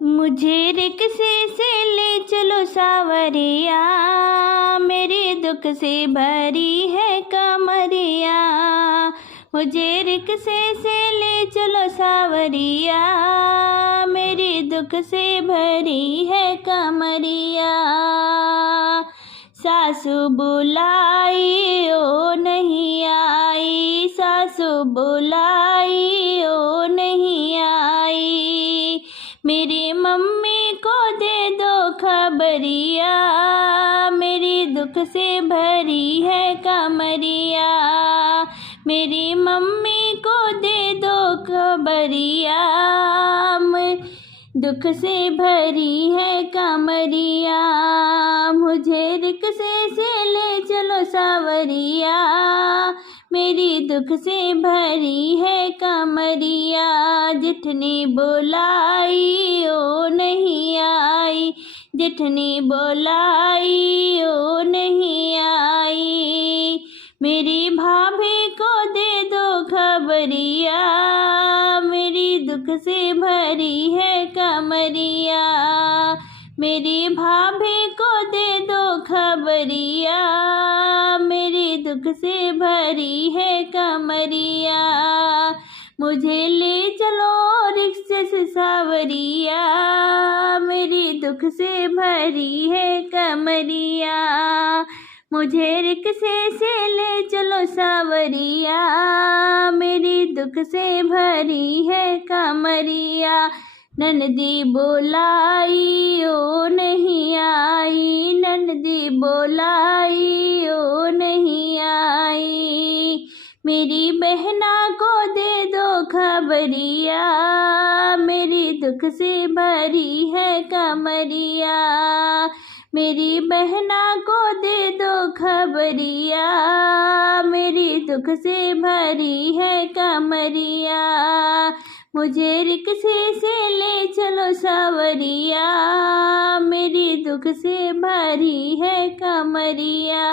मुझे रिक्शे से ले चलो सावरिया, मेरे दुख से भरी है कमरिया। मुझे रिक्शे से ले चलो सावरिया, मेरे दुख से भरी है कमरिया। सासू बुलाई ओ नहीं आई, सासू बुलाई ओ नहीं आई। मेरी मम्मी को दे दो खबरिया, मेरी दुख से भरी है कमरिया। मेरी मम्मी को दे दो खबरिया, दुख से भरी है कमरिया। मुझे रिक्शे से ले चलो सावरिया, मेरी दुख से भरी है कमरिया। जिठनी बुलाई ओ नहीं आई, जिठनी बुलाई ओ नहीं आई। मेरी भाभी को दे दो खबरिया, मेरी दुख से भरी है कमरिया। मेरी भाभी को दे दो खबरिया, मेरी दुख से भरी है कमरिया। मुझे ले चलो रिक्शे से सावरिया, मेरी दुख से भरी है कमरिया। मुझे रिक्शे से ले चलो सावरिया, मेरी दुख से भरी है कमरिया। ननदी बोलाई ओ नहीं आई, ननदी बोलाई ओ नहीं आई। मेरी बहना को दे दो खबरिया, मेरी दुख से भरी है कमरिया। मेरी बहना को दे दो खबरिया, मेरी दुख से भरी है कमरिया। मुझे रिक्शे से ले चलो सावरिया, मेरी दुख से भरी है कमरिया।